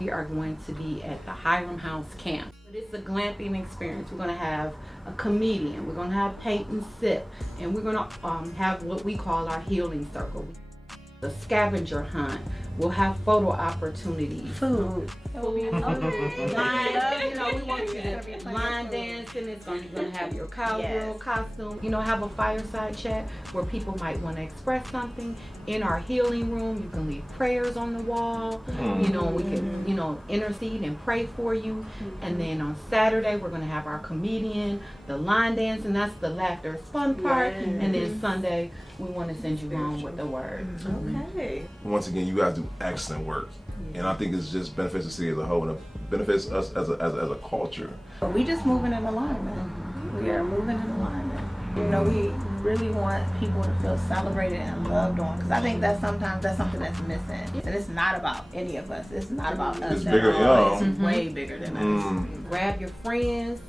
We are going to be at the Hiram House Camp. But it's a glamping experience. We're going to have a comedian. We're going to have paint and sip. And we're going to have what we call our healing circle. The scavenger hunt. We'll have photo opportunities. Food. Line, we want you to line dancing. It's going to have your cowgirl costume. Have a fireside chat where people might want to express something. In our healing room, you can leave prayers on the wall. We can, intercede and pray for you. And then on Saturday, we're going to have our comedian, the line dance, and that's the laughter, fun part. And then Sunday, we want to send you home with the word. Okay. Once again, you guys do excellent work, and I think it's just benefits the city as a whole, and it benefits us as a culture. We just moving in alignment. We are moving in alignment. We really want people to feel celebrated and loved on, because I think that sometimes that's something that's missing. And it's not about any of us. It's not about us. It's bigger, It's way bigger than us. Grab your friends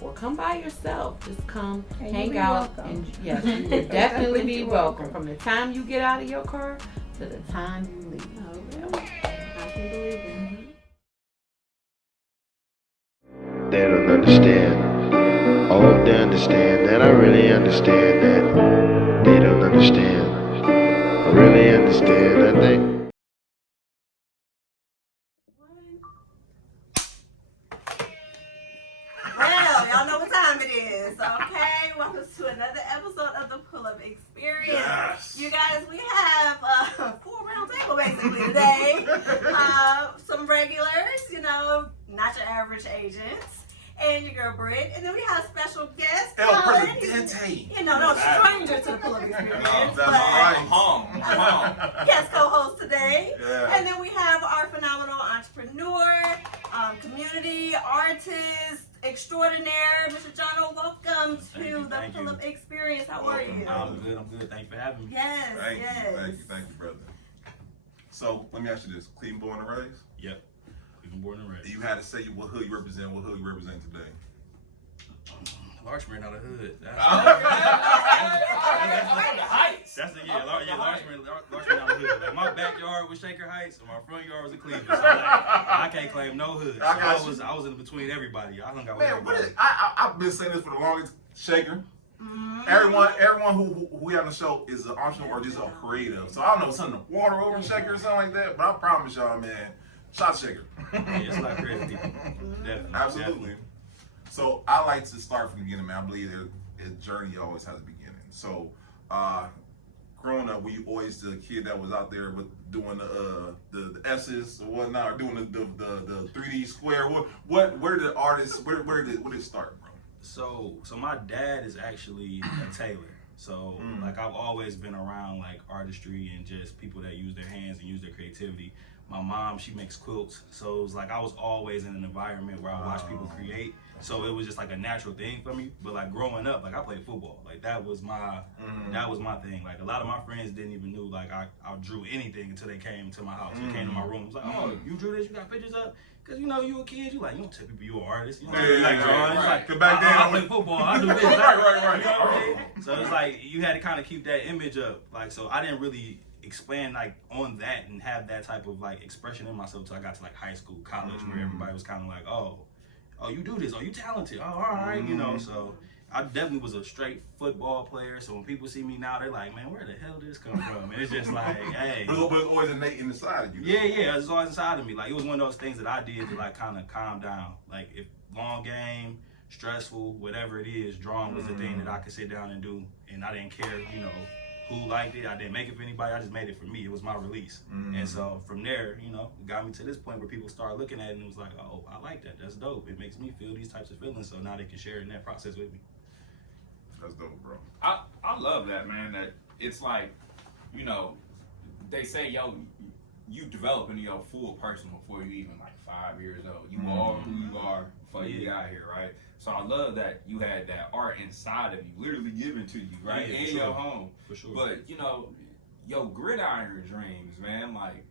or come by yourself. Just come, hang out, and yes, you will definitely be welcome from the time you get out of your car to the time you leave. I can believe it. They don't understand. Oh, they understand that. I really understand that. They don't understand. I really understand that they. Well, y'all know what time it is, okay? Welcome to another episode of the Pull-Up Experience. Yes. You guys, we have a full-round table basically today. Some regulars, not your average agents. And your girl Britt. And then we have special guest. El Presidente. No stranger to the Pull-Up Experience. That's all right. Guest co-host today. Yeah. And then we have our phenomenal entrepreneur, community artist extraordinaire, Mr. Jono. Welcome to the Pull-Up Experience. How are you? I'm good. Thank you for having me. Yes, Thank you, brother. So let me ask you this: Cleveland born and raised? Yep. Born and raised. You had to say what hood you represent. What hood you represent today? Larchmere, not a hood. That's Heights. Larchmere, not a hood. Like my backyard was Shaker Heights, and my front yard was in Cleveland. So I can't claim no hood. So I was in between everybody. I hung out with everybody. I've been saying this for the longest. Shaker. Everyone who we have on the show is an entrepreneur or just a creative. So I don't know, something to water over Shaker or something like that. But I promise y'all, man. Shot Shaker. Yeah, it's a lot of crazy people. Definitely. Absolutely. Definitely. So I like to start from the beginning, man. I believe a journey always has a beginning. So growing up, were you always the kid that was out there with doing the S's or whatnot, or doing the 3D square? Where did artists where did it start, bro? So my dad is actually a tailor. So like I've always been around like artistry and just people that use their hands and use their creativity. My mom, she makes quilts, so it was like I was always in an environment where I watched people create. So it was just like a natural thing for me. But like growing up, like I played football. Like that was my thing. Like a lot of my friends didn't even know like I drew anything until they came to my house. They came to my room. It was like, oh, you drew this? You got pictures up? Because you a kid, you don't tell people you're an artist. You know, like drawing. Right. Like, Back then, I play football. I do this. right. You know what I mean? So it's like you had to kind of keep that image up. Like so, I didn't really expand like on that and have that type of like expression in myself till I got to like high school, college, where everybody was kind of like, oh, you do this, you talented, all right, so I definitely was a straight football player. So when people see me now, they're like, man, where the hell did this come from? And it's just like, hey. But it's always innate inside of you. Yeah, it's always inside of me. Like it was one of those things that I did to like kind of calm down. Like if long game, stressful, whatever it is, drawing was the thing that I could sit down and do, and I didn't care, who liked it. I didn't make it for anybody. I just made it for me. It was my release. And so from there, it got me to this point where people started looking at it and it was like, oh, I like that. That's dope. It makes me feel these types of feelings. So now they can share in that process with me. That's dope, bro. I love that, man. That it's like, they say, you developing your full person before you even like 5 years old. You are who you are before you got here, right? So I love that you had that art inside of you, literally given to you, right? Yeah, in your home. For sure. But, your gridiron dreams, man, like,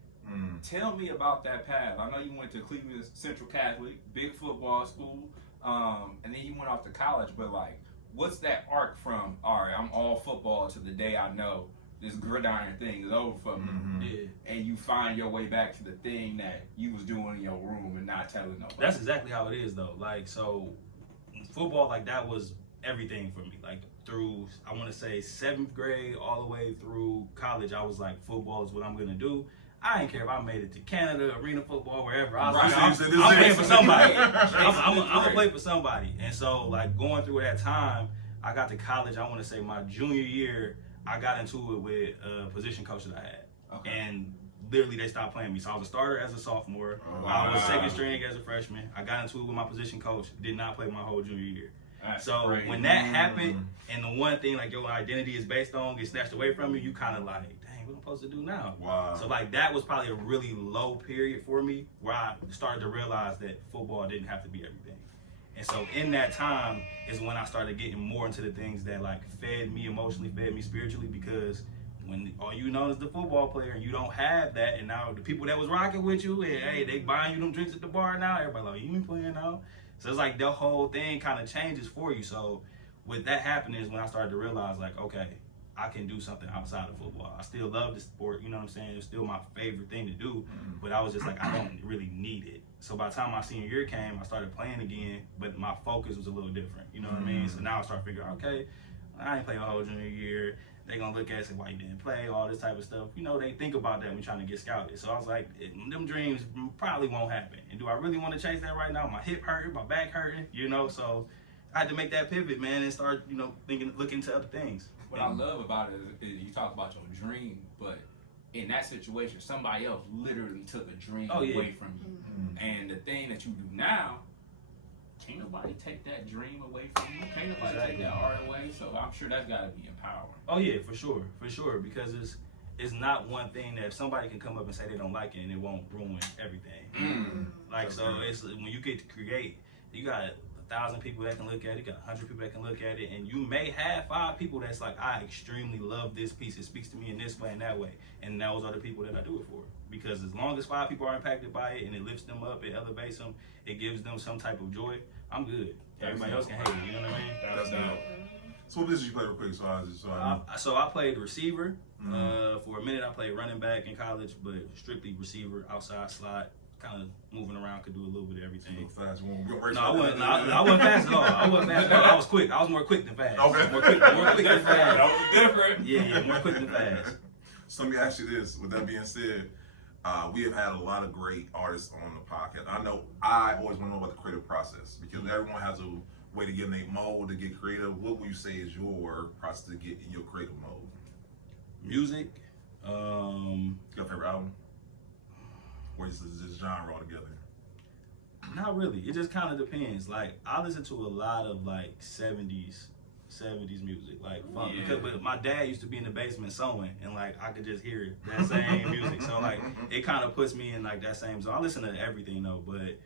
tell me about that path. I know you went to Cleveland Central Catholic, big football school, and then you went off to college, but like, what's that arc from, all right, I'm all football to the day I know this gridiron thing is over for me. And you find your way back to the thing that you was doing in your room and not telling nobody. That's exactly how it is though. Like, so football, like that was everything for me. Like through, I want to say 7th grade all the way through college, I was like, football is what I'm gonna do. I didn't care if I made it to Canada, arena football, wherever. I was like, I'm playing for somebody. I'm gonna play for somebody. And so, like, going through that time, I got to college, I want to say my junior year, I got into it with a position coach that I had. Okay. And literally, they stopped playing me. So I was a starter as a sophomore. I was second string as a freshman. I got into it with my position coach, did not play my whole junior year. That's so crazy. When that happened, and the one thing like your identity is based on gets snatched away from you, you kind of like, dang, what am I supposed to do now? Wow. So like that was probably a really low period for me where I started to realize that football didn't have to be everything. And so in that time is when I started getting more into the things that like fed me emotionally, fed me spiritually, because when all you know is the football player and you don't have that, and now the people that was rocking with you, and hey, they buying you them drinks at the bar now, everybody like, you ain't playing now. So it's like the whole thing kind of changes for you. So with that happening is when I started to realize like, okay, I can do something outside of football. I still love the sport, you know what I'm saying? It's still my favorite thing to do, but I was just like, I don't really need it. So by the time my senior year came, I started playing again, but my focus was a little different, you know what I mean? So now I started figuring, okay, I ain't playing a whole junior year. They gonna look at it and say, why you didn't play, all this type of stuff. You know, they think about that when trying to get scouted. So I was like, them dreams probably won't happen. And do I really want to chase that right now? My hip hurting, my back hurting, you know? So I had to make that pivot, man, and start, you know, looking into other things. What I love about it is you talk about your dream, but in that situation, somebody else literally took a dream away from you. And the thing that you do now, can't nobody take that dream away from you. Can't nobody take that art away. So I'm sure that's got to be empowering. Oh yeah, for sure, because it's not one thing that if somebody can come up and say they don't like it and it won't ruin everything. Like that's so, great. It's when you get to create, you got 1,000 people that can look at it, you got 100 people that can look at it, and you may have 5 people that's like, I extremely love this piece. It speaks to me in this way and that way, and those are the people that I do it for. Because as long as 5 people are impacted by it and it lifts them up, it elevates them, it gives them some type of joy, I'm good. Everybody else can hate it, you know what I mean? That's dope. So what position you play real quick? So I played receiver. For a minute I played running back in college, but strictly receiver, outside slot, kind of moving around, could do a little bit of everything. Fast. I wasn't fast at all. I was quick. I was more quick than fast. Okay. More quick than fast. That was different. Yeah, more quick than fast. So let me ask you this. With that being said, we have had a lot of great artists on the podcast. I know I always want to know about the creative process because everyone has a way to get in their mode, to get creative. What would you say is your process to get in your creative mode? Music. Your favorite album? Or is this genre altogether? Not really. It just kind of depends. Like I listen to a lot of like 70s music, like funk. But my dad used to be in the basement sewing, and like I could just hear that same music. So like it kind of puts me in like that same zone. I listen to everything though, but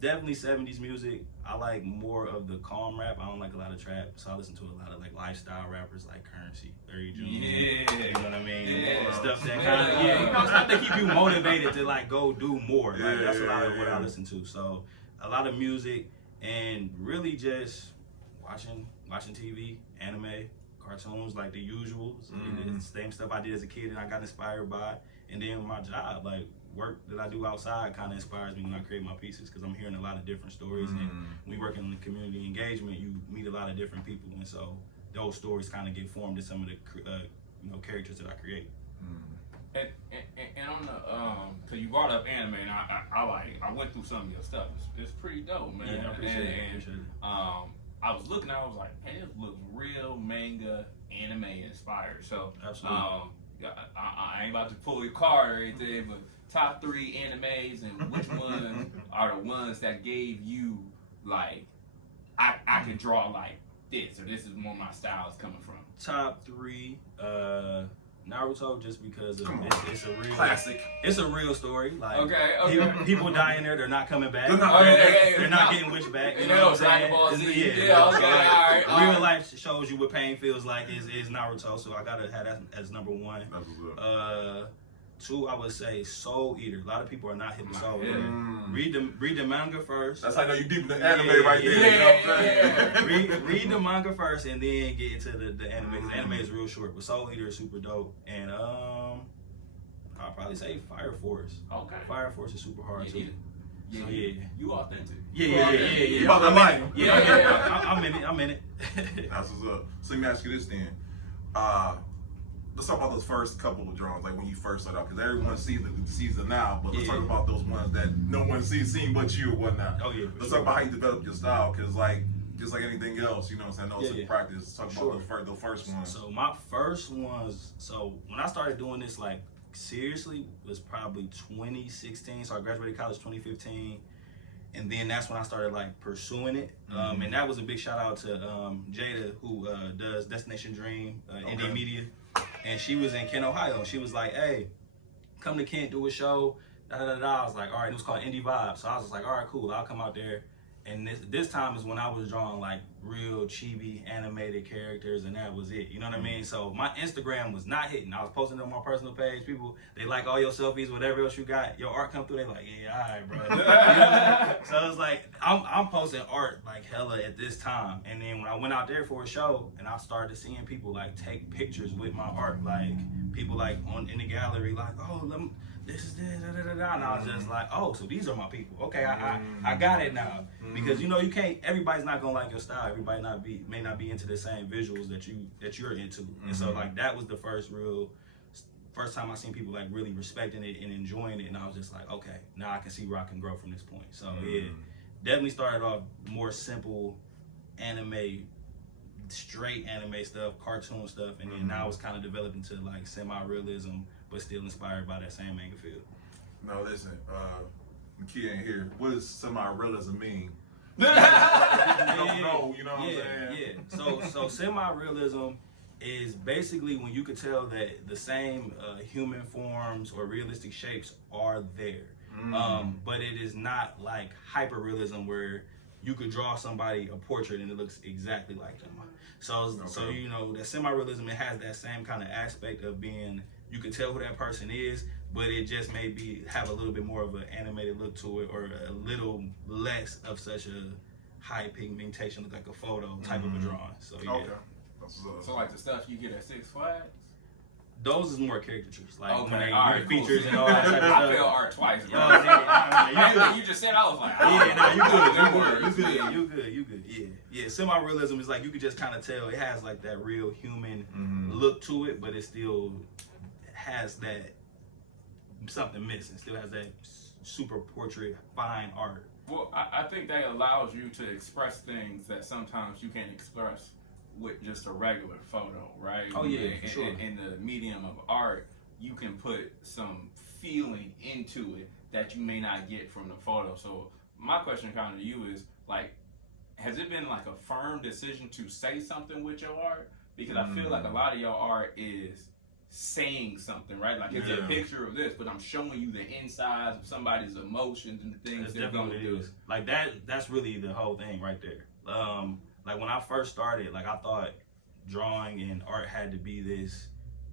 definitely 70s music. I like more of the calm rap. I don't like a lot of trap, so I listen to a lot of like lifestyle rappers like Currency, 30 June. You know what I mean? Stuff that kind of you know, stuff that keep you motivated to like go do more. Like that's a lot of what I listen to. So a lot of music and really just watching TV, anime, cartoons, like the usuals. And the same stuff I did as a kid and I got inspired by. And then my job, like work that I do outside kind of inspires me when I create my pieces because I'm hearing a lot of different stories. And when we work in the community engagement, you meet a lot of different people. And so those stories kind of get formed in some of the characters that I create. And on the, cause you brought up anime, and I went through some of your stuff. It's pretty dope, man. Yeah, I appreciate it. I was looking, I was like, hey, this looks real manga, anime inspired. So, absolutely. I ain't about to pull your card or anything, but top 3 animes and which ones are the ones that gave you like, I can draw like this, or this is where my style is coming from. Top 3, Naruto, just because of it's a real classic. It's a real story. Like okay. People die in there, they're not coming back. They're not getting wished back. You know what I'm saying? Yeah, okay, all right. Real life shows you what pain feels like is Naruto, so I gotta have that as number 1. 2, I would say Soul Eater. A lot of people are not hitting Soul Eater. Read the manga first. That's how I know you deep in the anime right there. You know what I'm saying? Read the manga first and then get into the anime. Because the anime is real short, but Soul Eater is super dope. And I'll probably say Fire Force. Okay. Fire Force is super hard too. Yeah, So, yeah. You authentic. Yeah. You about that life. I'm in it. That's what's up. So let me ask you this then. Let's talk about those first couple of drawings, like when you first started out, because everyone sees them now. But let's talk about those ones that no one seen but you or whatnot. Oh yeah. Let's talk about how you develop your style, because like just like anything else, you know what I'm saying? I know it's in practice. Let's talk about the first ones. So my first ones. So when I started doing this, like seriously, was probably 2016. So I graduated college 2015. And then that's when I started like pursuing it. And that was a big shout out to Jada, who does Destination Dream, Indie Media. And she was in Kent, Ohio. She was like, hey, come to Kent, do a show. I was like, all right, it was called Indie Vibe. So I was just like, all right, cool, I'll come out there. And this time is when I was drawing like real chibi animated characters, and that was it. You know what I mean? So my Instagram was not hitting. I was posting it on my personal page. People, they like all your selfies, whatever else you got. Your art come through, they like, yeah, all right, bro. You know? So it's like I'm posting art like hella at this time. And then when I went out there for a show, and I started seeing people like take pictures with my art, like people like in the gallery, like, oh, this is this, and I was just like, oh, so these are my people. Okay, I got it now. Because you know you can't. Everybody's not gonna like your style. Everybody may not be into the same visuals that you're into. And so like that was the first time I seen people like really respecting it and enjoying it. And I was just like, okay, now I can see where I can grow from this point. So yeah, definitely started off more simple anime, straight anime stuff, cartoon stuff, and then now it's kind of developed into like semi-realism, but still inspired by that same manga feel. No, listen, the kid ain't here. What does semi-realism mean? You know what I'm saying? Yeah. So semi-realism is basically when you could tell that the same human forms or realistic shapes are there. But it is not like hyper-realism where you could draw somebody a portrait and it looks exactly like them. So you know, that semi-realism, it has that same kind of aspect of being, you can tell who that person is, but it just maybe have a little bit more of an animated look to it, or a little less of such a high pigmentation, look like a photo type of a drawing. So yeah. Okay. So like the stuff you get at Six Flags? Those is more caricatures, like when they right, features cool. and all that type of stuff. I feel art twice, bro. Yeah, you just said, I was like, you good. Yeah. Semi-realism is like you could just kind of tell it has like that real human look to it, but it still has that something missing. Still has that super portrait, fine art. Well, I think that allows you to express things that sometimes you can't express with just a regular photo, right? Oh yeah, for sure. In the medium of art, you can put some feeling into it that you may not get from the photo. So my question kind of to you is like, has it been like a firm decision to say something with your art? Because I feel like a lot of your art is saying something, right? Like it's a picture of this, but I'm showing you the insides of somebody's emotions and the things they're going to do. Like that's really the whole thing right there. Like when I first started, like I thought drawing and art had to be this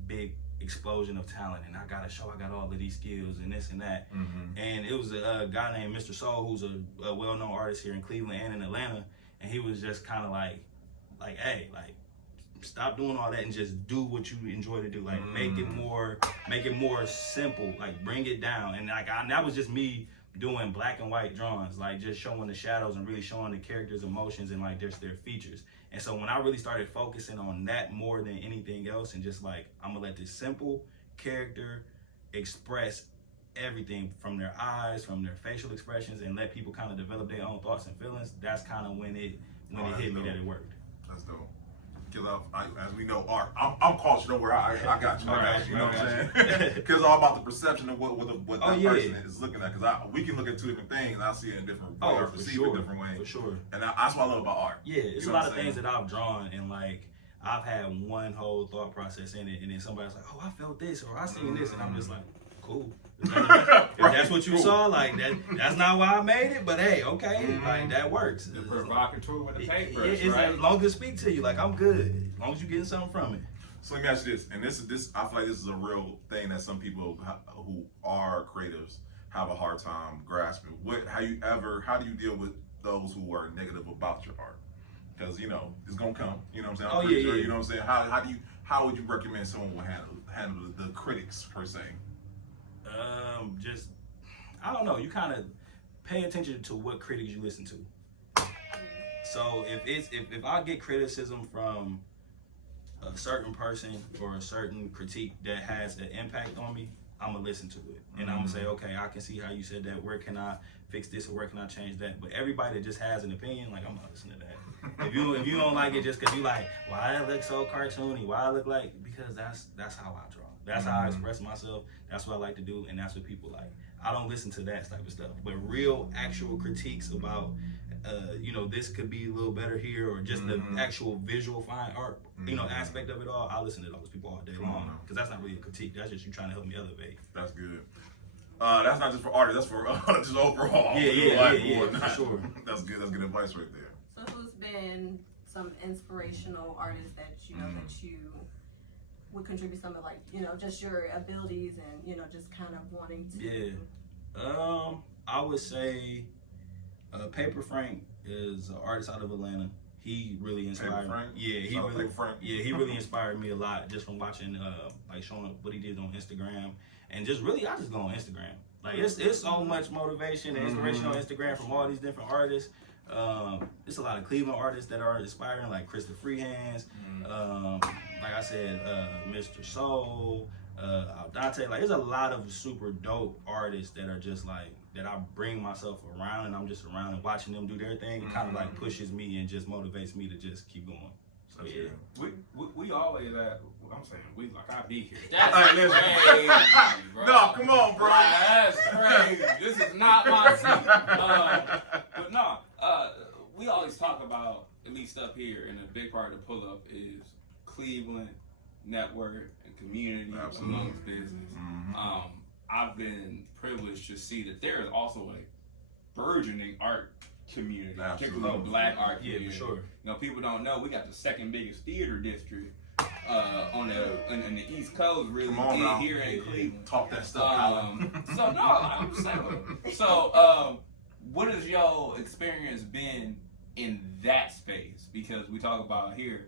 big explosion of talent, and I got all of these skills and this and that. And it was a guy named Mr. Soul, who's a well-known artist here in Cleveland and in Atlanta, and he was just kind of like, hey, like stop doing all that and just do what you enjoy to do. Like make it more simple. Like bring it down. And like that was just me doing black and white drawings, like just showing the shadows and really showing the characters' emotions and like their features. And so when I really started focusing on that more than anything else, and just like I'm gonna let this simple character express everything from their eyes, from their facial expressions, and let people kind of develop their own thoughts and feelings, that's kind of when it hit me that it worked. That's dope. As we know, art. I'm cautious. Don't worry, I got you. You know what I'm saying? Because it's all about the perception of what that person is looking at. Because we can look at two different things, and I see it in different ways, or perceive it in different ways. For sure. And that's what I love about art. Yeah, it's a lot of things that I've drawn, and like I've had one whole thought process in it, and then somebody's like, "Oh, I felt this," or "I seen this," and I'm just like, "Cool." If that's what you saw, like that's not why I made it, but hey, okay, like that works. The provocateur with the paper, right? As long as it speak to you, like I'm good. As long as you getting something from it. So let me ask you this, and this I feel like this is a real thing that some people who are creatives have a hard time grasping. How do you deal with those who are negative about your art? Because it's gonna come. You know what I'm saying? I'm pretty sure, you know what I'm saying? How would you recommend someone would handle the critics per se? Just I don't know. You kind of pay attention to what critics you listen to. So if I get criticism from a certain person or a certain critique that has an impact on me, I'm gonna listen to it and I'm gonna say, okay, I can see how you said that. Where can I fix this or where can I change that? But everybody that just has an opinion, like I'm not listening to that. If you don't like it just because you like, why it looks so cartoony, why I look like, because that's how I draw. That's how I express myself. That's what I like to do, and that's what people like. I don't listen to that type of stuff. But real, actual critiques about, this could be a little better here, or just the actual visual fine art, aspect of it all. I listen to those people all day long because that's not really a critique. That's just you trying to help me elevate. That's good. That's not just for artists. That's for just overall. Yeah, for sure. That's good. That's good advice right there. So, who's been some inspirational artists that that you would contribute some of, like, just your abilities and just kind of wanting to? I would say Paper Frank is an artist out of Atlanta. He really inspired me. He really inspired me a lot just from watching showing up what he did on Instagram, and just really I just go on Instagram. Like it's so much motivation and inspiration on Instagram from all these different artists. It's a lot of Cleveland artists that are inspiring, like Krista Freehands, like I said, Mr. Soul, Dante. Like, there's a lot of super dope artists that are just like, that I bring myself around, and I'm just around and watching them do their thing. It kind of like pushes me and just motivates me to just keep going. So yeah, we always I'm saying we like I be here. That's crazy, bro. No, come on, bro. That's crazy. This is not my seat. But no, we always talk about, at least up here, and a big part of the pull up is Cleveland network and community amongst business. I've been privileged to see that there is also a burgeoning art community, particularly Black art community. Yeah, for sure. People don't know we got the second biggest theater district on the East Coast, really, here in Cleveland. Talk that stuff out. So no, I'm saying. So what has your experience been in that space? Because we talk about here,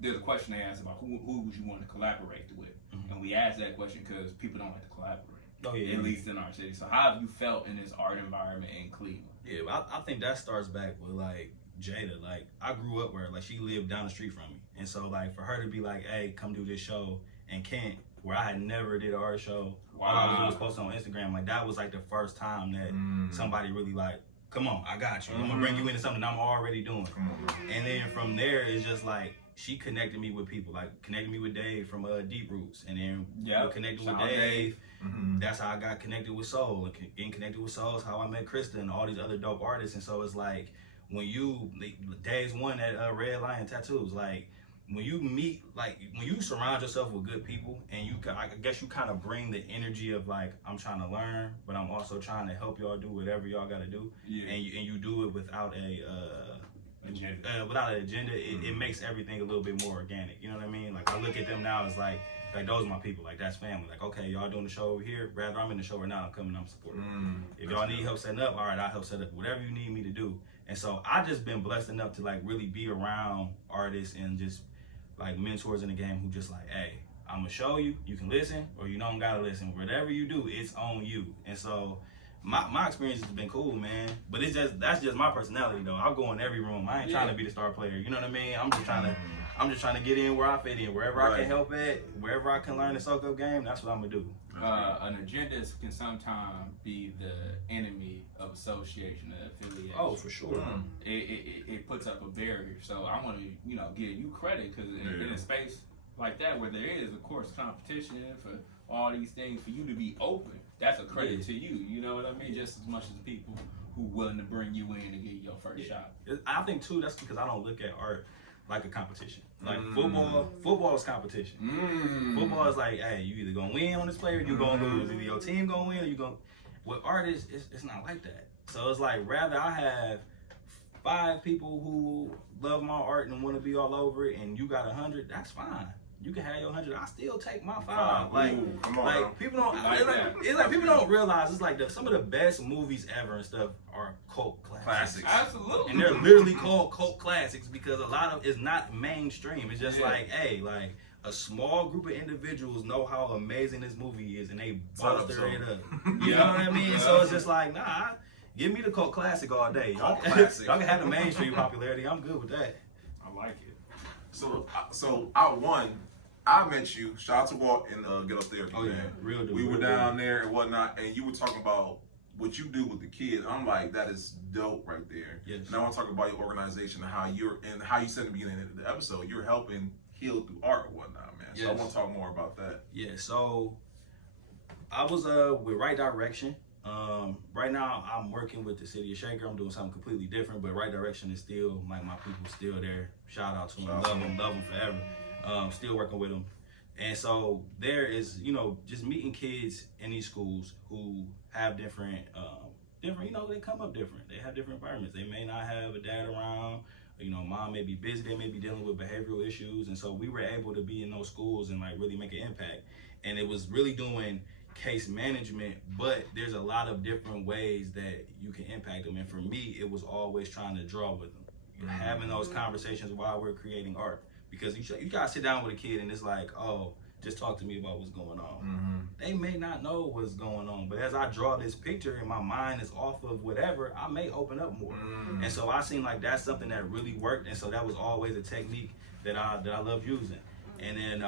there's a question they ask about who would you want to collaborate with, and we ask that question because people don't like to collaborate. Oh yeah, at least in our city. So how have you felt in this art environment in Cleveland? Yeah, I think that starts back with like Jada. Like, I grew up where like she lived down the street from me, and so like for her to be like, hey, come do this show in Kent, where I had never did an art show. All I was posting on Instagram. Like, that was like the first time that somebody really like, come on, I got you. I'm gonna bring you into something I'm already doing. And then from there, it's just like, she connected me with people, like connected me with Dave from Deep Roots, and then connected with Dave. That's how I got connected with Soul, and getting connected with Soul is how I met Krista and all these other dope artists. And so it's like, when Dave's one at Red Lion Tattoos, like when you meet, like when you surround yourself with good people, and I guess you kind of bring the energy of like, I'm trying to learn, but I'm also trying to help y'all do whatever y'all got to do, and you do it without without an agenda. It makes everything a little bit more organic. You know what I mean? Like, I look at them now as like those are my people. Like, that's family. Like, okay, y'all doing the show over here. Rather, I'm in the show right now. I'm coming. I'm supporting. If y'all need help setting up, all right, I'll help set up whatever you need me to do. And so I just been blessed enough to like really be around artists and just like mentors in the game who just like, hey, I'm gonna show you. You can listen, or you don't gotta listen. Whatever you do, it's on you. And so my experience has been cool, man. But that's just my personality though. I'll go in every room. I ain't trying to be the star player. You know what I mean? I'm just trying to get in where I fit in, wherever I can help at, wherever I can learn the soak up game. That's what I'm gonna do. An agenda can sometimes be the enemy of association, of affiliation. Oh, for sure. It puts up a barrier. So I want to give you credit, because in a space like that where there is, of course, competition for all these things, for you to be open, that's a credit to you. You know what I mean? Just as much as people who willing to bring you in and get your first shot. I think too, that's because I don't look at art like a competition. Like football is competition. Football is like, hey, you either gonna win on this player, or you gonna lose. Either your team gonna win, or you gonna. With art, it's not like that. So it's like, rather I have 5 people who love my art and want to be all over it, and you got 100. That's fine. you can have your 100. I still take my 5. Like, Ooh, come on, like people don't. It's like people don't realize it's like some of the best movies ever and stuff are cult classics. Absolutely. And they're literally called cult classics because a lot of it's not mainstream. It's just like, hey, like a small group of individuals know how amazing this movie is and they bolster it up. You know what I mean? So it's just like, nah, give me the cult classic all day. Y'all can have the mainstream popularity. I'm good with that. I like it. So I met you. Shout out to Walt and Get Up There. Oh, yeah. Real dude. We were down there and whatnot, and you were talking about what you do with the kids. I'm like, that is dope right there. Yes. And I want to talk about your organization and how you said in the beginning of the episode, you're helping heal through art and whatnot, man. So I want to talk more about that. Yeah, so I was with Right Direction. Right now I'm working with the city of Shaker. I'm doing something completely different, but Right Direction is still like my people still there. Shout out to them, love them forever. Still working with them. And so there is, just meeting kids in these schools who have different, they come up different. They have different environments. They may not have a dad around. Mom may be busy. They may be dealing with behavioral issues. And so we were able to be in those schools and like really make an impact. And it was really doing case management, but there's a lot of different ways that you can impact them. And for me, it was always trying to draw with them, having those conversations while we're creating art. Because you gotta sit down with a kid and it's like, oh, just talk to me about what's going on. They may not know what's going on, but as I draw this picture and my mind is off of whatever, I may open up more. And so I seen like that's something that really worked, and so that was always a technique that I love using. And then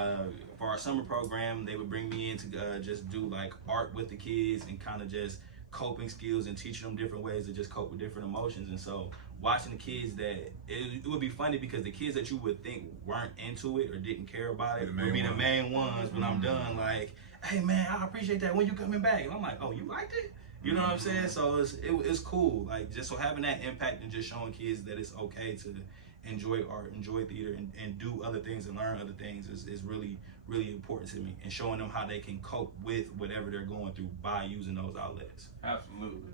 for our summer program, they would bring me in to just do like art with the kids and kind of just coping skills and teaching them different ways to just cope with different emotions. And so watching the kids that it would be funny because the kids that you would think weren't into it or didn't care about it would be the main ones when I'm done. Like, hey man, I appreciate that. When you coming back? And I'm like, oh, you liked it? You know what I'm saying? So it's cool. Like just so having that impact and just showing kids that it's okay to enjoy art, enjoy theater, and do other things and learn other things is really, really important to me. And showing them how they can cope with whatever they're going through by using those outlets. Absolutely.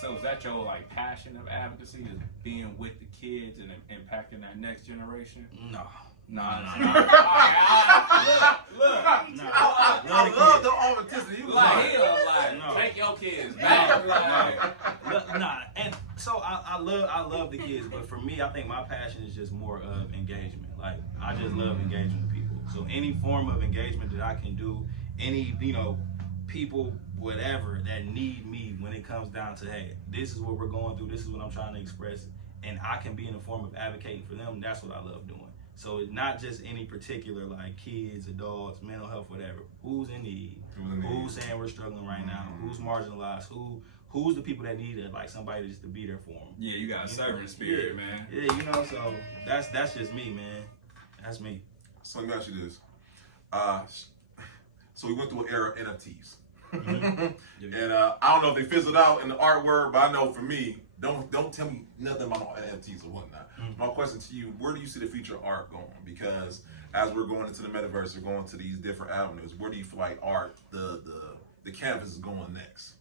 So is that your like passion of advocacy, is being with the kids and impacting that next generation? No. Look. I love the authenticity. Take your kids back. And so I love the kids, but for me, I think my passion is just more of engagement. Like I just love engaging with people. So any form of engagement that I can do, any people, whatever that need me when it comes down to, hey, this is what we're going through, this is what I'm trying to express, and I can be in the form of advocating for them. That's what I love doing. So it's not just any particular like kids, adults, mental health, whatever. Who's in need? Who's saying we're struggling right now? Who's marginalized? Who's the people that need it? Like somebody just to be there for them. Yeah, you got a servant spirit, man. Yeah, so that's just me, man. That's me. So let me ask you this. So we went through an era of NFTs. And I don't know if they fizzled out in the art world, but I know for me, don't tell me nothing about NFTs or whatnot. My question to you, where do you see the future of art going? Because as we're going into the metaverse, we're going to these different avenues. Where do you feel like art, the canvas is going next?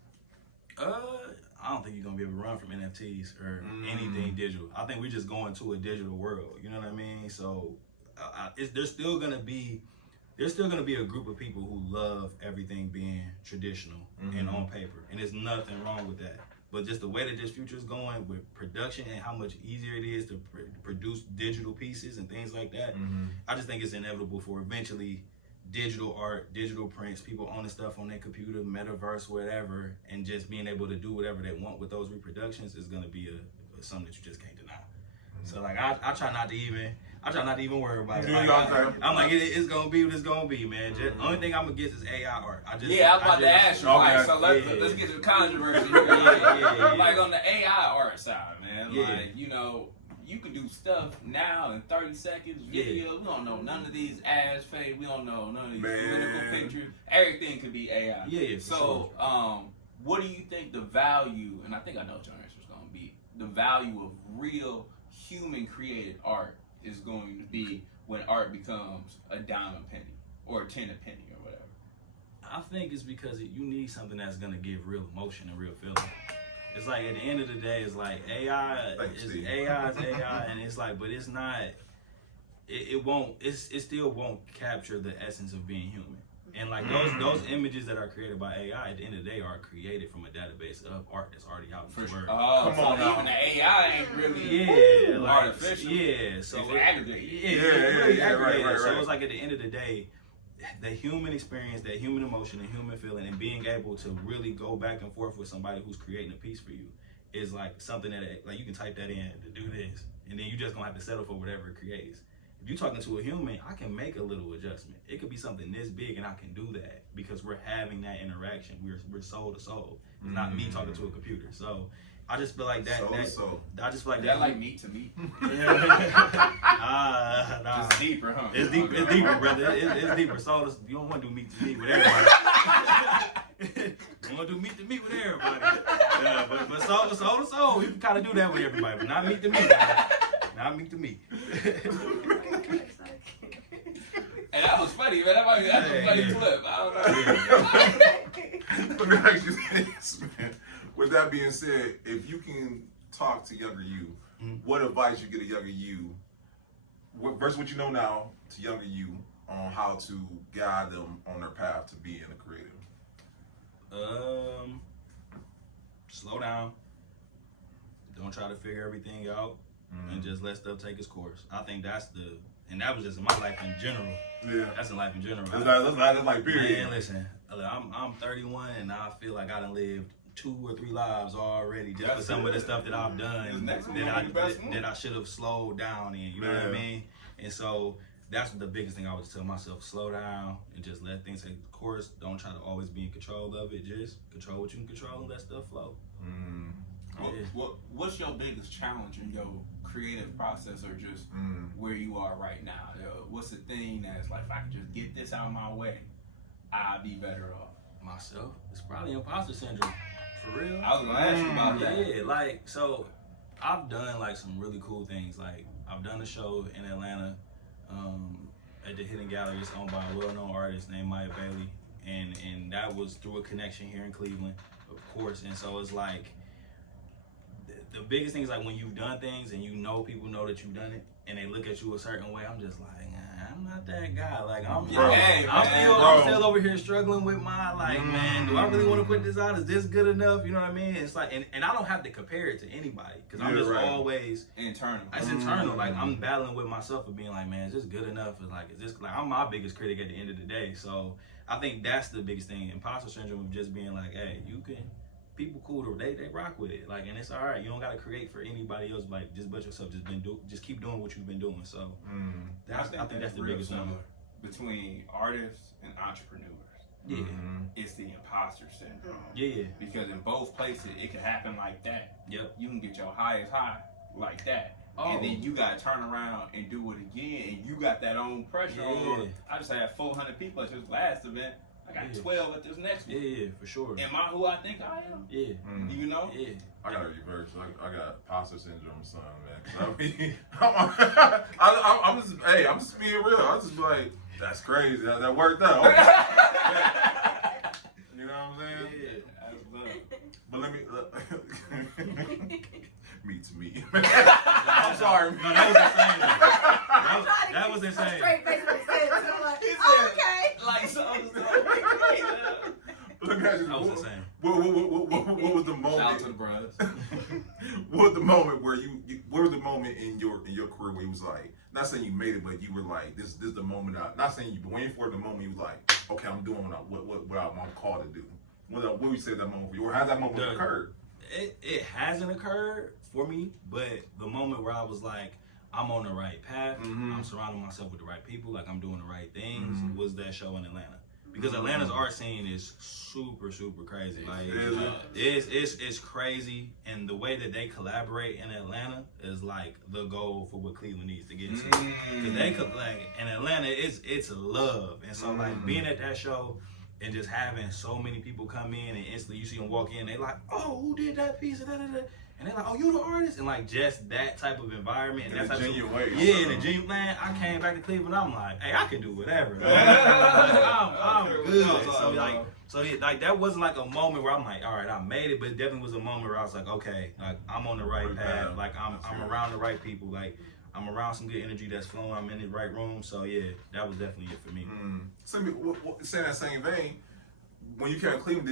I don't think you're gonna be able to run from NFTs or anything digital. I think we're just going to a digital world. You know what I mean? So there's still gonna be a group of people who love everything being traditional and on paper, and there's nothing wrong with that. But just the way that this future is going with production and how much easier it is to produce digital pieces and things like that, I just think it's inevitable for eventually digital art, digital prints, people owning stuff on their computer, metaverse, whatever, and just being able to do whatever they want with those reproductions is going to be something that you just can't deny. So like I try not to even worry about it. I'm like it's gonna be what it's gonna be, man. Just, only thing I'm gonna get is AI art. I was about to ask you. Like, so let's get to the controversy. Like on the AI art side, man. Like you can do stuff now in 30 seconds, video. We don't know none of these ads fade. We don't know none of these political pictures. Everything could be AI. So what do you think the value? And I think I know what your answer is gonna be. The value of real human created art is going to be when art becomes a dime a penny or a 10 a penny or whatever. I think it's because you need something that's gonna give real emotion and real feeling. It's like at the end of the day, it's like AI is AI, and it's like, but it's not. it still won't capture the essence of being human. And like those images that are created by AI at the end of the day are created from a database of art that's already out in the world. Oh, Come on now. even the AI ain't really artificial. Yeah, so it's aggregated. Yeah, right. So it's like at the end of the day, the human experience, that human emotion and human feeling, and being able to really go back and forth with somebody who's creating a piece for you is like something that like you can type that in to do this, and then you just gonna have to settle for whatever it creates. If you're talking to a human, I can make a little adjustment. It could be something this big, and I can do that because we're having that interaction. We're soul to soul. It's not me talking to a computer. So I just feel like that. I just feel like that like meat to meat. Nah. It's deeper, huh? It's deeper, brother. It's deeper. Soul, you don't want to do meat to meat with everybody. You want to do meat to meat with everybody. But soul to soul, you can kind of do that with everybody, but not meat to meat. Not meat to meat. And that was funny, man. That's a funny clip. I don't know. Let me ask you this, man. With that being said, if you can talk to younger you, what advice you get a younger you, versus what you know now, to younger you on how to guide them on their path to being a creative? Slow down. Don't try to figure everything out, and just let stuff take its course. I think and that was just in my life in general. Yeah. That's in life in general. That's like period. Man, listen, I'm 31 and I feel like I done lived 2 or 3 lives already just for some of the stuff that I've done that I should have slowed down in. You know what I mean? And so that's the biggest thing I would tell myself: slow down and just let things take the course. Don't try to always be in control of it. Just control what you can control and let stuff flow. What's your biggest challenge in your creative process, or just where you are right now? What's the thing that's like, if I could just get this out of my way, I'd be better off? Myself, it's probably imposter syndrome. For real. I was gonna ask you about that. Yeah, like, so I've done like some really cool things. Like, I've done a show in Atlanta at the Hidden Gallery. It's owned by a well-known artist named Maya Bailey, and that was through a connection here in Cleveland, of course. And so it's like, the biggest thing is like when you've done things and you know people know that you've done it and they look at you a certain way, I'm just like, I'm not that guy. Like, I'm still over here struggling with my, like, man, do I really want to put this out? Is this good enough? You know what I mean? It's like, and I don't have to compare it to anybody because I'm just always internal. It's internal. Like, I'm battling with myself of being like, man, is this good enough? Is this like, I'm my biggest critic at the end of the day. So I think that's the biggest thing. Imposter syndrome of just being like, hey, people cool to they rock with it, like, and it's all right. You don't gotta create for anybody else, like, just but yourself. Just keep doing what you've been doing. So I think that's the biggest one between artists and entrepreneurs. Yeah, it's the imposter syndrome. Yeah, because in both places it can happen like that. Yep, you can get your highest high like that. And then you gotta turn around and do it again, and you got that own pressure. I just had 400 people at this last event. I got 12 at this next one. Yeah, for sure. Am I who I think I am? Yeah. You know? Yeah. I got a reverse. I got imposter syndrome, son, man. I'm just being real. I just be like, that's crazy. That worked out. You know what I'm saying? Yeah. But let me. Me to me. I'm sorry. No, that was insane. Straight face when he said it. I'm like, okay. Like, so Let me ask you, that was insane. What was the moment? Shout out to the brothers. What was the moment where what was the moment in your career where you was like, not saying you made it, but you were like, this is the moment. Not saying you've been waiting for it. The moment you was like, okay, I'm doing what I'm called to do. What would you say that moment for you, or has that moment occurred? It hasn't occurred for me, but the moment where I was like, I'm on the right path, I'm surrounding myself with the right people, like I'm doing the right things, was that show in Atlanta. Because Atlanta's art scene is super, super crazy. Like, it's crazy, and the way that they collaborate in Atlanta is like the goal for what Cleveland needs to get to. Because they could, like, in Atlanta, it's love, and so like being at that show and just having so many people come in and instantly you see them walk in, they like, oh, who did that piece of that? And they're like, oh, you the artist? And like just that type of environment. And that's genuine way. Yeah, in a genuine plan. I came back to Cleveland, I'm like, hey, I can do whatever. I'm good. So that wasn't like a moment where I'm like, all right, I made it, but it definitely was a moment where I was like, okay, like I'm on the right path. Like I'm around the right people. Like I'm around some good energy that's flowing. I'm in the right room. So yeah, that was definitely it for me. So, saying that same vein, when you came to Cleveland,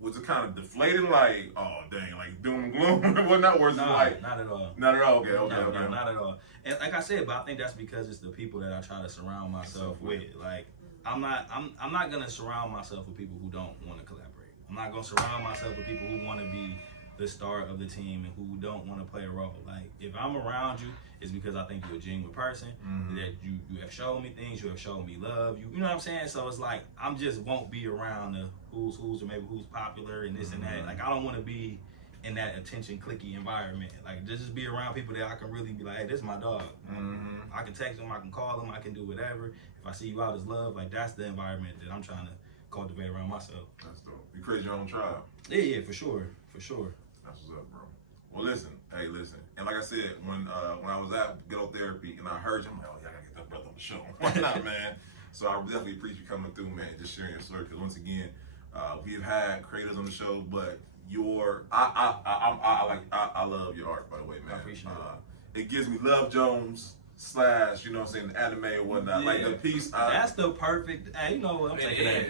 was it kind of deflating, like, oh dang, like doom and gloom or whatnot, or is it like not at all. Not at all. Okay. No, not at all. And like I said, but I think that's because it's the people that I try to surround myself with. Like I'm not gonna surround myself with people who don't want to collaborate. I'm not gonna surround myself with people who want to be the star of the team and who don't want to play a role. Like if I'm around you, it's because I think you're a genuine person, that you have shown me things, you have shown me love, you know what I'm saying? So it's like I'm just won't be around the who's or maybe who's popular and this and that. Like I don't want to be in that attention clicky environment. Like just be around people that I can really be like, hey, this is my dog. I can text them, I can call them, I can do whatever. If I see you out as love, like that's the environment that I'm trying to cultivate around myself. That's dope. You create your own tribe. Yeah, for sure. That's what's up, bro. Well, listen. And like I said, when I was at Ghetto Therapy and I heard you, I'm like, oh yeah, I gotta get that brother on the show. Why not, man? So I definitely appreciate you coming through, man, just sharing your story. Because once again, we've had creators on the show, but I love your art, by the way, man. I appreciate it. It gives me Love Jones / you know what I'm saying, the anime and whatnot. Yeah. Like the piece. That's the perfect. Hey, you know what? I'm taking that.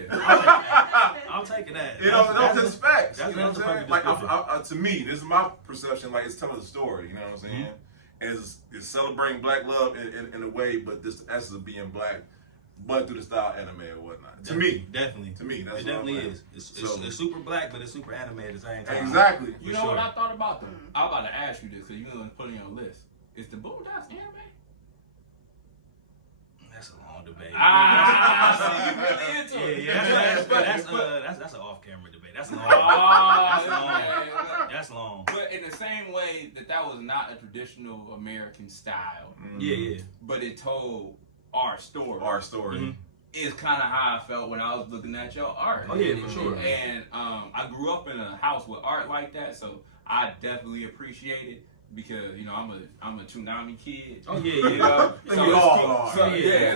I'm taking that. You know, that's just facts. That's You know what I'm saying? Like, to me, this is my perception. Like, it's telling the story. You know what I'm saying? And it's celebrating black love in a way, but this the essence of being black, but through the style anime or whatnot. Definitely. To me, that's it what definitely I'm is. It's super black, but it's super anime at the same time. Exactly. You know what I thought about them? I was about to ask you this because you're going to put it on your list. Is the Boondocks anime? That's a long debate. See, you really into it. That's an off-camera debate. That's long. That's long. But in the same way that was not a traditional American style. Yeah. But it told our story. Is kind of how I felt when I was looking at your art. Oh yeah, for sure. And I grew up in a house with art like that, so I definitely appreciate it. Because you know I'm a Toonami kid. Oh yeah. You know,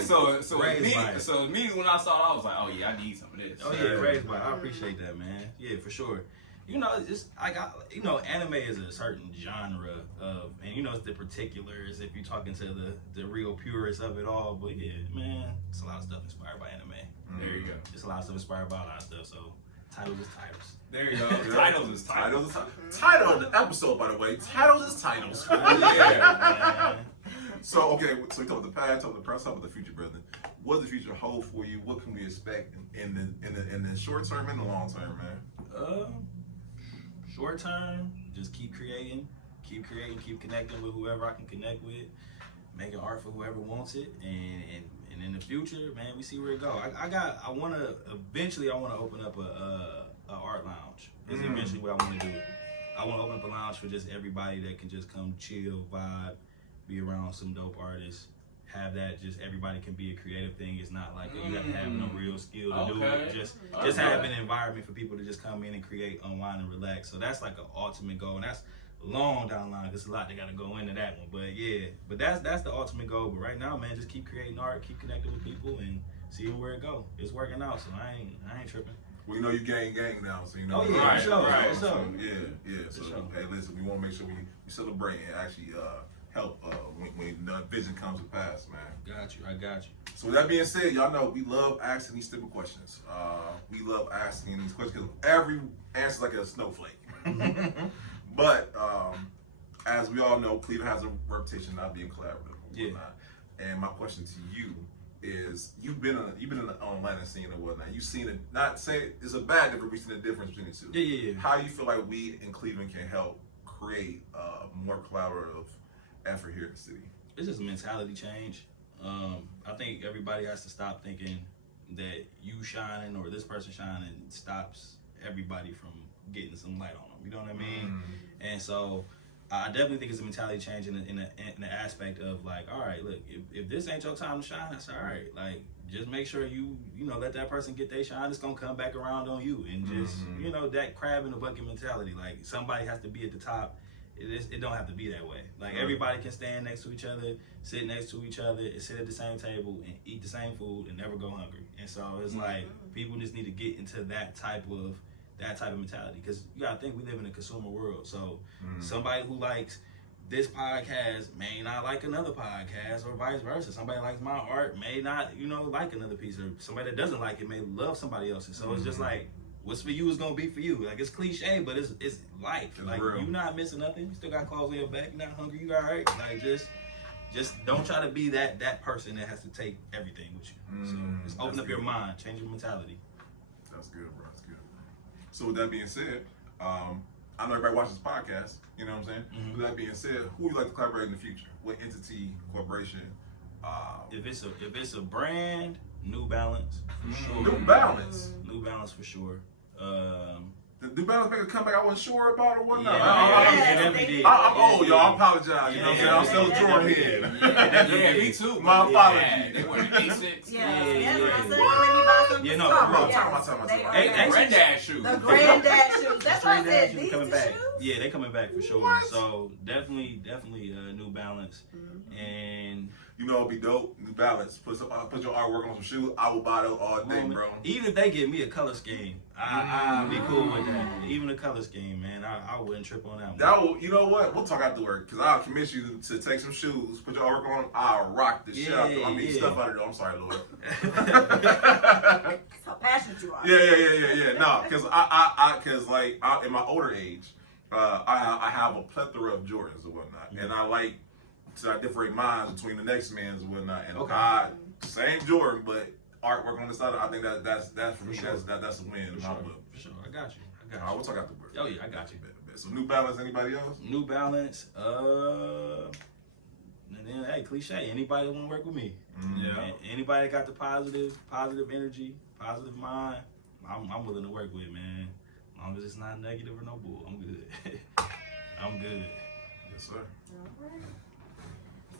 so so immediately when I saw it, I was like, oh yeah, I need some of this. Oh yeah, raised by. I appreciate that, man. Yeah, for sure. You know, anime is a certain genre of, and you know, it's the particulars if you're talking to the real purists of it all. But yeah, man, it's a lot of stuff inspired by anime. There you go. It's a lot of stuff inspired by a lot of stuff. So titles is titles. There you go. Titles is titles. Title of the episode, by the way. Titles is titles. Yeah. So we talk about the past, talk about the present, talk about the future, brother. What does the future hold for you? What can we expect in the short term and the long term, man? Short term, just keep creating, keep connecting with whoever I can connect with, making art for whoever wants it, and in the future, man, we see where it go. I want to open up a art lounge. Is eventually what I want to do. I want to open up a lounge for just everybody that can just come chill, vibe, be around some dope artists. Have that, just everybody can be a creative thing. It's not like you have to have no real skill to do it. Just have an environment for people to just come in and create, unwind, and relax. So that's like an ultimate goal, and that's long down the line. There's a lot that got to go into that one. But yeah, but that's the ultimate goal. But right now, man, just keep creating art, keep connecting with people, and seeing where it go. It's working out, so I ain't tripping. Well, you know you gang now, so you know. Oh yeah, right, for sure. right. For sure. Yeah. So hey, listen, we want to make sure we celebrate and actually help when the vision comes to pass, man. I got you. So with that being said, y'all know we love asking these simple questions. We love asking these questions because every answer is like a snowflake. But as we all know, Cleveland has a reputation of not being collaborative. Yeah. And my question to you is, you've been in the Atlanta scene and whatnot. You've seen it. Not say it's a bad difference, we've seen the difference between the two. Yeah. How do you feel like we in Cleveland can help create a more collaborative effort here in the city? It's just a mentality change. I think everybody has to stop thinking that you shining or this person shining stops everybody from getting some light on them. You know what I mean? And so I definitely think it's a mentality change in the aspect of like, all right, look, if this ain't your time to shine, that's all right. Like, just make sure you let that person get their shine. It's gonna come back around on you, and just that crab in the bucket mentality. Like, somebody has to be at the top. It don't have to be that way. Like, everybody can stand next to each other, sit next to each other, and sit at the same table and eat the same food and never go hungry. And so it's like people just need to get into that type of mentality, because you gotta think we live in a consumer world. So somebody who likes this podcast may not like another podcast, or vice versa. Somebody likes my art may not, like another piece, or somebody that doesn't like it may love somebody else's. So it's just like, what's for you is gonna be for you. Like, it's cliche, but it's life. It's like, real. you're not missing nothing. You still got clothes on your back. You're not hungry. You all right? Like, just don't try to be that person that has to take everything with you. So just open up your mind, change your mentality. That's good, bro. That's good. So with that being said, I know everybody watches this podcast. You know what I'm saying? Mm-hmm. With that being said, who would you like to collaborate in the future? What entity, corporation? If it's a brand, New Balance for sure. New Balance. New Balance for sure. The New Balance make a comeback I wasn't sure about or whatnot. Yeah, I'm old, y'all. I apologize. You know what I'm saying? I'm still Jordan head. Yeah, me too. My apologies. They were the A6. Granddad shoes. The granddad shoes. That's why I said these coming two back. shoes. Yeah, they coming back for sure. What? So definitely New Balance. And You know it'd be dope. New Balance. Put your artwork on some shoes. I will buy those all day, bro. even if they give me a color scheme, I'll be cool with that. Even a color scheme, man, I wouldn't trip on that one. That will, you know what? We'll talk after work, because I'll commission you to take some shoes, put your artwork on them. I'll rock the shit out of them. I mean, stuff out of them. I'm sorry, Lord. That's how passionate you are. Yeah. No, because like in my older age, I have a plethora of Jordans and whatnot, and I like to differentiate minds between the next man's and whatnot. And same Jordan, but artwork on the side. I think that's for me. Sure. That's a win in my book. For sure, I got you. All right, we'll talk after work. Oh yeah, I got you. So New Balance. Anybody else? New Balance. And then hey, cliche. Anybody want to work with me? Yeah. Anybody got the positive energy, positive mind, I'm willing to work with, man. As long as it's not negative or no bull, I'm good. I'm good. Yes, sir. All right.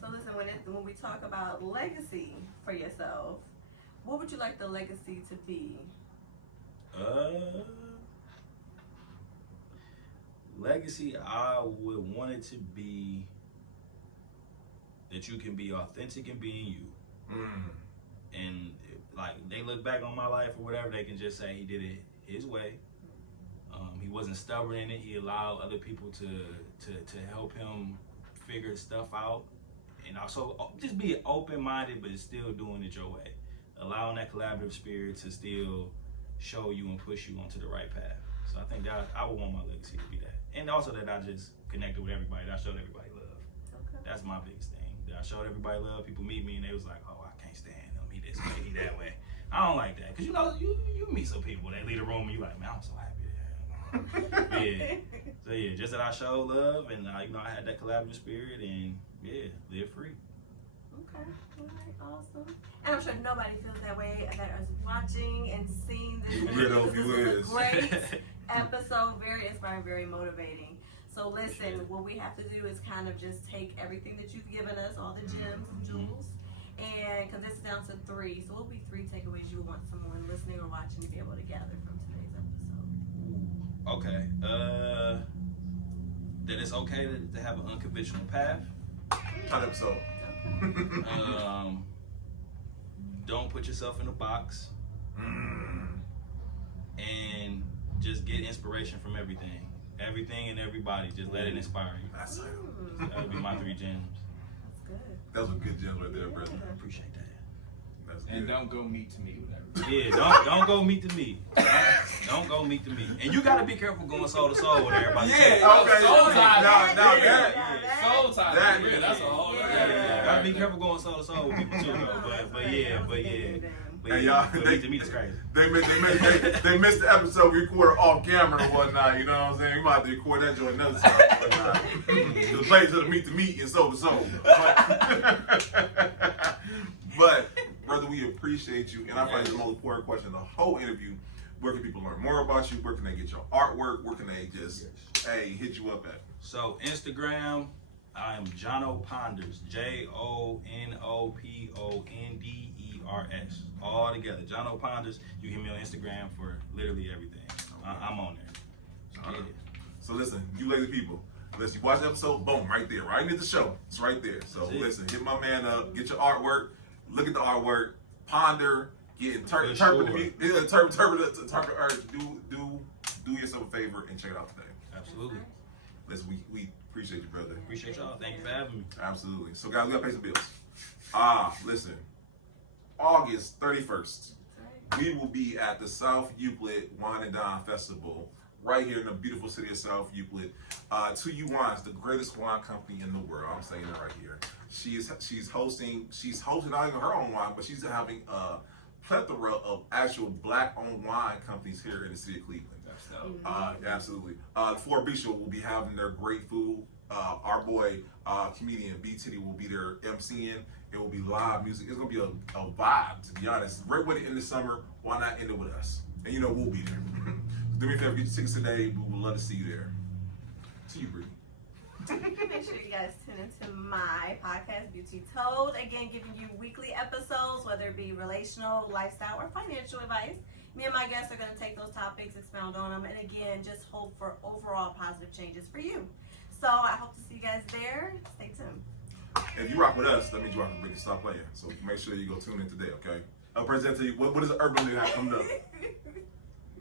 So listen, when we talk about legacy for yourself, what would you like the legacy to be? Legacy, I would want it to be that you can be authentic in being you. And like they look back on my life or whatever, they can just say he did it his way. He wasn't stubborn in it. He allowed other people to help him figure stuff out, and also just be open-minded, but still doing it your way. Allowing that collaborative spirit to still show you and push you onto the right path. So I think that I would want my legacy to be that, and also that I just connected with everybody. That I showed everybody love. Okay. That's my biggest thing. That I showed everybody love. People meet me and they was like, "Oh, I can't stand him. He this way, he that way." I don't like that, cause you meet some people that leave the room and you like, man, I'm so happy. Yeah. So yeah, just that I showed love and I had that collaborative spirit and live free. Okay. All right. Awesome. And I'm sure nobody feels that way that is watching and seeing this. This is a great episode. Very inspiring. Very motivating. So listen, what we have to do is kind of just take everything that you've given us, all the gems and jewels, and because it's down to 3. So what will be 3 takeaways you want someone listening or watching to be able to gather from today's episode? Okay. That it's okay to have an unconventional path. Hot episode. Don't put yourself in a box. And just get inspiration from everything. Everything and everybody. Just let it inspire you. That's it. That would be my 3 gems. That's good. Those are good gems right there, brother. I appreciate that. That's good. And don't go meet to me with everything. Yeah, don't go meet the meat. Don't go meet the meat. And you gotta be careful going soul to soul with everybody. Yeah, Okay. soul tie. Now Soul tie. that- Yeah, that's a whole Yeah, gotta be careful going soul to soul with people too, though. But yeah. Hey, y'all, meet the meat is crazy. They missed the episode we recorded off camera and whatnot. You know what I'm saying? We might have to record that joint another time. The place to meet the meat and soul to soul. But brother, we appreciate you. And I find the most important question the whole interview: where can people learn more about you? Where can they get your artwork? Where can they just hit you up at? So Instagram, I am Jono Ponders. JONOPONDERS. All together. Jono Ponders. You hit me on Instagram for literally everything. I'm on there. So, So listen, you lazy people. Listen, you watch the episode, boom, right there, right into the show. It's right there. So listen, hit my man up, get your artwork, look at the artwork, ponder, get interpret art. Do yourself a favor and check it out today. Absolutely. Listen, we Appreciate you, brother. Appreciate y'all. Thank you for having me. Absolutely. So, guys, we got to pay some bills. Listen. August 31st, we will be at the South Euclid Wine and Dine Festival right here in the beautiful city of South Euclid. 2U Wines, the greatest wine company in the world. I'm saying it right here. She's hosting not even her own wine, but she's having a plethora of actual black-owned wine companies here in the city of Cleveland. Absolutely. Fort Bishop will be having their great food. Our boy, comedian B Titty will be there emceeing. It will be live music. It's gonna be a vibe, to be honest. Great way to end the summer. Why not end it with us? And you know we'll be there. Do me a favor, get your tickets today. We would love to see you there. See you, Bree. Make sure you guys tune into my podcast, Beauty Told. Again, giving you weekly episodes, whether it be relational, lifestyle, or financial advice. Me and my guests are going to take those topics, expound on them, and again, just hope for overall positive changes for you. So I hope to see you guys there. Stay tuned. If you rock with us, that means you rock with Brittany. Stop playing. So make sure you go tune in today, okay? I'll present to you. What is the urban leader that coming up?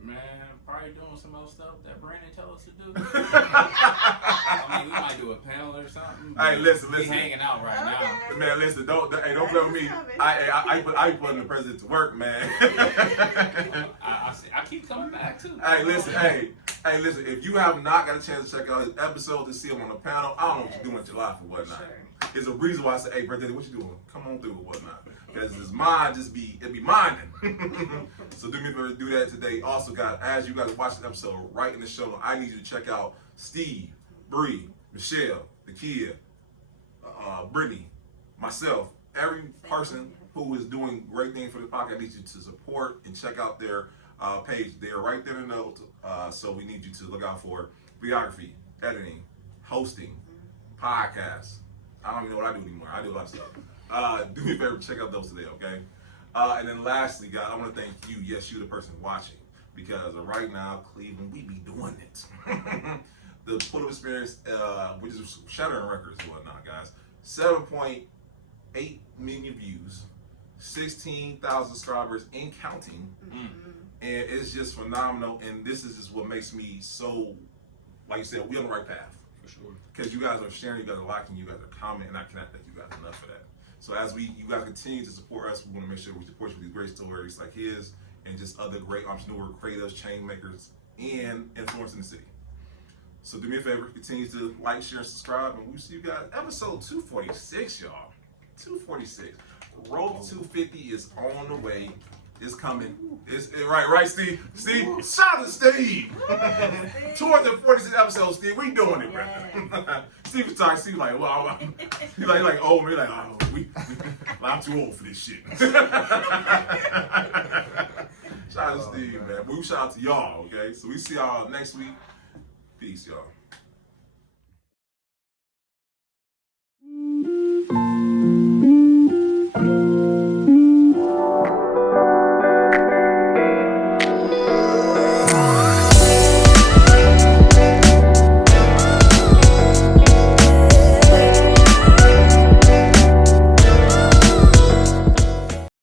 Man, probably doing some other stuff that Brandon told us to do. I mean, we might do a panel or something. Hey, listen. We hanging out right now. Man, listen, don't play with me. I putting the president to work, man. I keep coming back too. Hey, listen. If you have not got a chance to check out his episode to see him on the panel, I don't know what you're doing with your life or whatnot. There's a reason why I say, hey, Brandon, what you doing? Come on through or whatnot. Because his mind it be minding. So do me a favor to do that today. Also, guys, as you guys watch the episode, right in the show, I need you to check out Steve, Bree, Michelle, the kid, Brittany, myself, every person who is doing great things for the podcast. I need you to support and check out their page. They're right there in the note. So we need you to look out for videography, editing, hosting, podcasts. I don't even know what I do anymore. I do a lot of stuff. Do me a favor, check out those today, okay? And then lastly, guys, I want to thank you. Yes, you, the person watching, because right now, Cleveland, we be doing it. The Photo Experience, which is shattering records and whatnot, guys. 7.8 million views, 16,000 subscribers and counting. And it's just phenomenal. And this is just what makes me so, like you said, we on the right path. For sure. Because you guys are sharing, you guys are liking, you guys are commenting, and I cannot thank you guys enough for that. So as you guys continue to support us, we want to make sure we support you with these great stories like his and just other great entrepreneurs, creatives, change makers, and influence in the city. So do me a favor, continue to like, share, and subscribe, and we'll see you guys. Episode 246, y'all. 246. Road 250 is on the way. It's coming. It's right, Steve. Shout out to Steve. 246 episodes, Steve. We doing it, bro. Steve was talking. Steve like, well, he's like old man. Like, oh, I'm too old for this shit. Shout out to Steve, man. We shout out to y'all. Okay, so we see y'all next week. Peace, y'all.